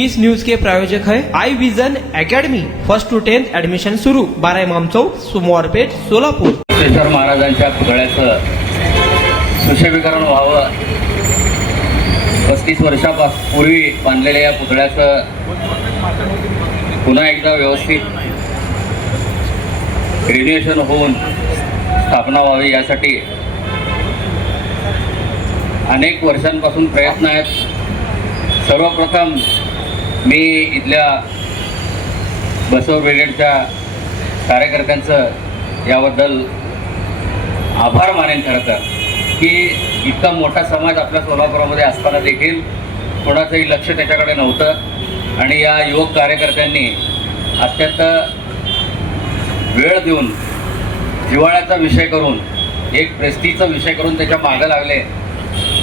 इस news के प्रायोजक है I vision academy. 1st to 10th admission सुरू। 12 इमाम चौक, सोमवार पेठ, सोलापूर। बसवेश्वर महाराजांच्या पुतळ्याचं सुशोभीकरण व्हावं, 35 वर्षापूर्वी बांधलेल्या या पुतळ्याचं पुन्हा एकदा व्यवस्थित रिन्युएशन होऊन स्थापना व्हावी यासाठी अनेक वर्षांपासून प्रयत्न आहेत। सर्वप्रथम मी इथल्या बसव ब्रिगेडच्या कार्यकर्त्यांचं याबद्दल आभार मानेन खरं तर, की इतका मोठा समाज आपल्या सोलापुरामध्ये असताना देखील कोणाचंही लक्ष त्याच्याकडे नव्हतं आणि या युवक कार्यकर्त्यांनी अत्यंत वेळ देऊन जिव्हाळ्याचा विषय करून एक प्रेस्टीजचा विषय करून त्याच्या मागं लागले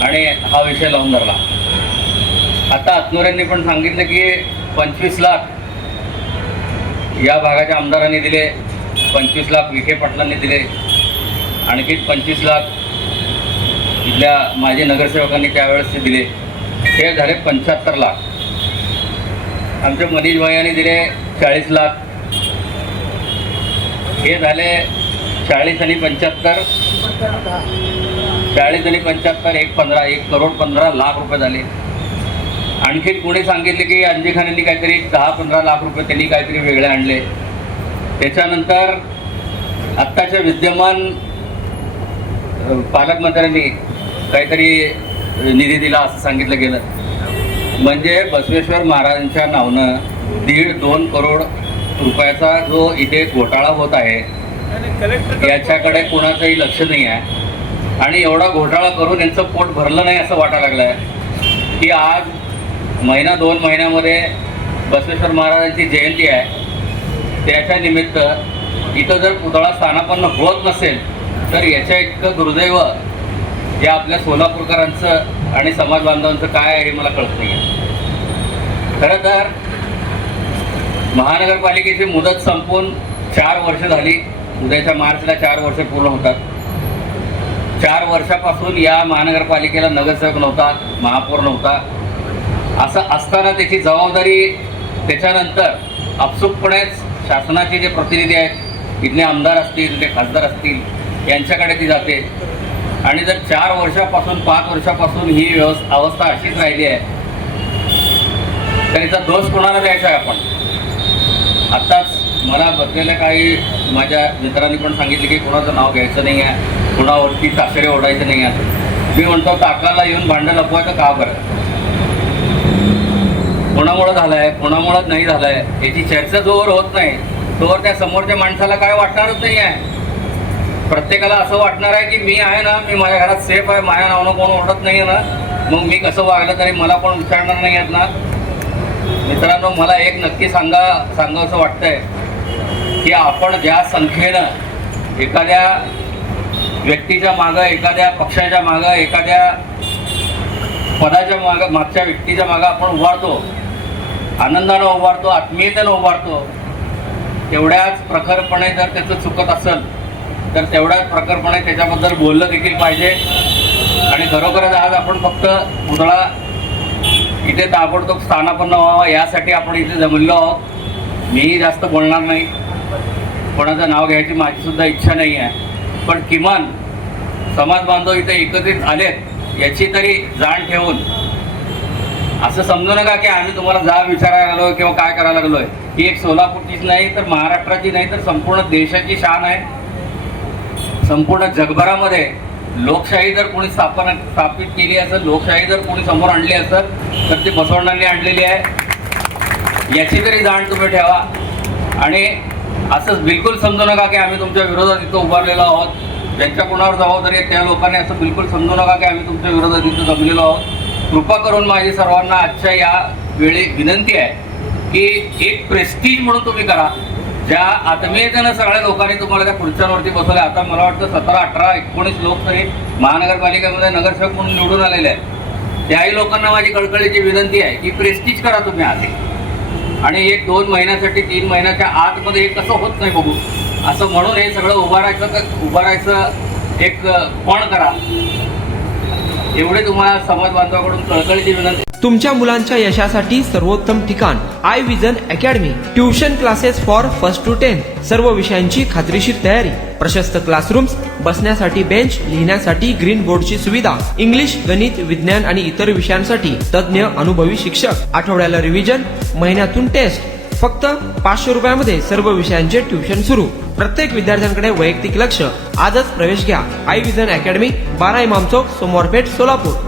आणि हा विषय लावून धरला। आता आत्नोरेंनी पण सांगितलं की 25 लाख या भागाच्या आमदारांनी दिले, 25 लाख विखे पाटलांनी दिले, आणखी 25 लाख इथल्या माजी नगरसेवकांनी त्यावेळेस ते दिले, हे झाले 75 लाख। आमचे मनीष भाई यांनी दिले 40 लाख, हे झाले 40 आणि 75, 40 आणि 75 1 करोड 15 लाख रुपये झाले। आणखी कोणी सांगितले की अंजी खान यांनी काहीतरी 10-15 लाख रुपये त्यांनी काहीतरी वेगळे आणले। त्याच्यानंतर आत्ताच्या विद्यमान पालकमंत्र्यांनी काहीतरी निधी दिला असं सांगितलं गेलं। म्हणजे बसवेश्वर महाराजांच्या नावानं 1.5-2 करोड रुपयाचा जो इथे घोटाळा होत आहे याच्याकडे कोणाचंही लक्ष नाही आहे आणि एवढा घोटाळा करून यांचं पोट भरलं नाही असं वाटायला लागलं आहे की आज 1-2 महिन्यामध्ये बसवेश्वर महाराजांची जयंती आहे, त्याच्या निमित्त इथं जर पुतळा स्थानापन्न होत नसेल तर याच्या इतकं दुर्दैव या आपल्या सोलापूरकरांचं आणि समाज बांधवांचं काय आहे हे मला कळत नाही आहे। खरं तर महानगरपालिकेची मुदत संपून 4 वर्ष झाली, उद्याच्या मार्चला 4 वर्ष पूर्ण होतात। 4 वर्षापासून या महानगरपालिकेला नगरसेवक नव्हता, महापौर नव्हता। असं असताना त्याची जबाबदारी त्याच्यानंतर आपसुकपणेच शासनाचे जे प्रतिनिधी आहेत, इथले आमदार असतील, इथले खासदार असतील, यांच्याकडे ती जाते आणि जर 4 वर्षापासून 5 वर्षापासून ही अवस्था अशीच राहिली आहे तर याचा दोष कोणाला द्यायचा आहे आपण? आत्ताच मला बसलेल्या काही माझ्या मित्रांनी पण सांगितले की कोणाचं नाव घ्यायचं नाही आहे, कोणावरती ताशेरे ओढायचं नाही आहे। मी म्हणतो टाकाला येऊन भांडण लपवायचं का बरं? कोणामुळं झालं आहे, कोणामुळं नाही झालं आहे याची चर्चा जोवर होत नाही तोवर त्या समोरच्या माणसाला काय वाटणारच नाही आहे। प्रत्येकाला असं वाटणार आहे की मी आहे ना, मी माझ्या घरात सेफ आहे, माझ्या नावानं कोण ओढत नाही आहे ना, मग मी कसं वागलं तरी मला कोण विचारणार नाही आहेत ना। मित्रांनो, मला एक नक्की सांगावंसं वाटतंय की आपण ज्या संख्येनं एखाद्या व्यक्तीच्या मागं, एखाद्या पक्षाच्या मागं, एखाद्या पदाच्या मागच्या व्यक्तीच्या मागं आपण उभारतो, आनंदानं उभारतो, आत्मीयतेनं उभारतो, तेवढ्याच प्रखरपणे जर त्याचं चुकत असेल तर तेवढ्याच प्रखरपणे त्याच्याबद्दल बोललं देखील पाहिजे। आणि खरोखरच आज आपण फक्त पुतळा इथे ताबडतोब स्थानापन्न व्हावा यासाठी आपण इथे जमलेलो आहोत। मीही जास्त बोलणार नाही, कोणाचं नाव घ्यायची माझीसुद्धा इच्छा नाही आहे, पण किमान समाज बांधव इथे एकत्रित आलेत याची तरी जाण ठेवून असं समजू नका की आम्ही तुम्हाला जाब विचारायला लागलो किंवा काय करायला लागलो आहे। ही एक सोलापूरचीच नाही तर महाराष्ट्राची नाही तर संपूर्ण देशाची शान आहे। संपूर्ण जगभरामध्ये लोकशाही जर कोणी स्थापित केली असेल, लोकशाही जर कोणी समोर आणली असेल तर ती बसवण्णांनी आणलेली आहे, याची तरी जाण तुम्ही ठेवा। आणि असंच बिलकुल समजू नका की आम्ही तुमच्या विरोधात इथं उभारलेलो आहोत, ज्यांच्या कोणावर जबाबदारी आहे त्या लोकांनी असं बिलकुल समजू नका की आम्ही तुमच्या विरोधात इथं जमलेलो आहोत। कृपा करून माझी सर्वांना आजच्या या वेळी विनंती आहे की एक प्रेस्टीज म्हणून तुम्ही करा, ज्या आत्मीयतेनं सगळ्या लोकांनी तुम्हाला त्या खुर्च्यांवरती बसवल्या। आता मला वाटतं 17, 18, 19 लोक तरी महानगरपालिकेमध्ये नगरसेवक म्हणून निवडून आलेले आहेत। त्याही लोकांना माझी कळकळीची विनंती आहे की प्रेस्टीज करा तुम्ही आधी, आणि 1-2 महिन्यासाठी 3 महिन्याच्या आतमध्ये हे कसं होत नाही बघू असं म्हणून हे सगळं उभारायचं एक पण करा, एवढे तुम्हाला समाज बांधवाकडून कळकळीची विनंती। तुमच्या मुलांच्या यशासाठी सर्वोत्तम ठिकाण I vision academy. Tuition classes for first to 10. सर्व विषयांची खात्रीशीर तयारी. प्रशस्त क्लासरूम्स, बसण्यासाठी बेंच, लिहिण्यासाठी ग्रीन बोर्डची सुविधा. इंग्लिश, गणित, विज्ञान आणि इतर विषयांसाठी तज्ञ अनुभवी शिक्षक. आठवड्याला रिव्हिजन, महिन्यातून टेस्ट. फक्त 500 रुपयामध्ये सर्व विषयांचे ट्युशन सुरू. प्रत्येक विद्यार्थ्यांकडे वैयक्तिक लक्ष. आजच प्रवेश घ्या. I vision academy, 12 Imam Chowk, Somwarpeth, Solapur.